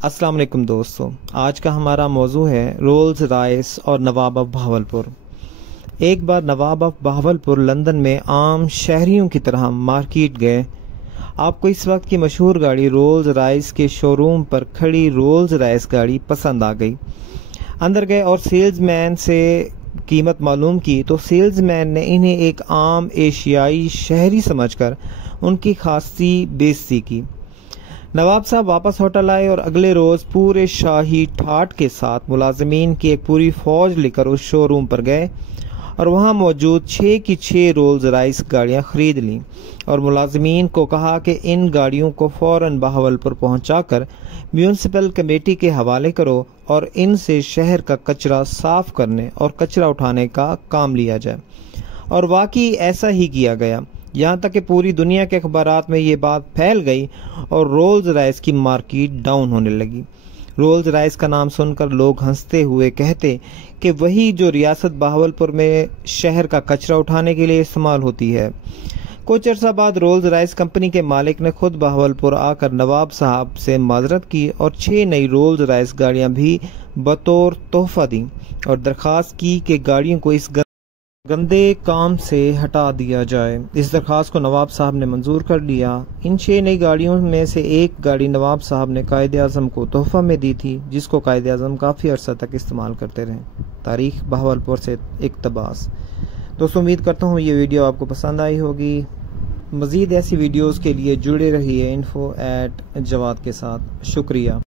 अस्सलाम वालेकुम दोस्तों, आज का हमारा मौजू है रोल्स रॉयस और नवाब ऑफ बहावलपुर। एक बार नवाब ऑफ बहावलपुर लंदन में आम शहरियों की तरह मार्केट गए। आपको इस वक्त की मशहूर गाड़ी रोल्स रॉयस के शोरूम पर खड़ी रोल्स रॉयस गाड़ी पसंद आ गई। अंदर गए और सेल्समैन से कीमत मालूम की तो सेल्समैन ने इन्हें एक आम एशियाई शहरी समझकर उनकी खासी बेइज्जती की। नवाब साहब वापस होटल आए और अगले रोज पूरे शाही ठाट के साथ मुलाजमीन की एक पूरी फौज लेकर उस शोरूम पर गए और वहां मौजूद 6 की 6 रोल्स रॉयस गाड़ियां खरीद लीं और मुलाजमीन को कहा कि इन गाड़ियों को फौरन बहावलपुर पहुंचाकर म्यूनिसिपल कमेटी के हवाले करो और इनसे शहर का कचरा साफ करने और कचरा उठाने का काम लिया जाए। और वाकई ऐसा ही किया गया, यहाँ तक कि पूरी दुनिया के अखबारात में ये बात फैल गई और रोल्स रॉयस की मार्केट डाउन होने लगी। रोल्स रॉयस का नाम सुनकर लोग हंसते हुए कहते कि वही जो रियासत बहावलपुर में शहर का कचरा उठाने के लिए इस्तेमाल होती है। कुछ अर्सा बाद रोल्स रॉयस कंपनी के मालिक ने खुद बहावलपुर आकर नवाब साहब से माजरत की और 6 नई रोल्स रॉयस गाड़ियां भी बतौर तोहफा दी और दरखास्त की कि गाड़ियों को इस गंदे काम से हटा दिया जाए। इस दरखास्त को नवाब साहब ने मंजूर कर लिया। इन 6 नई गाड़ियों में से एक गाड़ी नवाब साहब ने कायदे आज़म को तोहफा में दी थी, जिसको कायदे आज़म काफ़ी अर्सा तक इस्तेमाल करते रहे। तारीख बहावलपुर से इक़्तिबास। दोस्तों, उम्मीद करता हूँ ये वीडियो आपको पसंद आई होगी। मज़ीद ऐसी वीडियोज़ के लिए जुड़े रहिए info@jawad के साथ। शुक्रिया।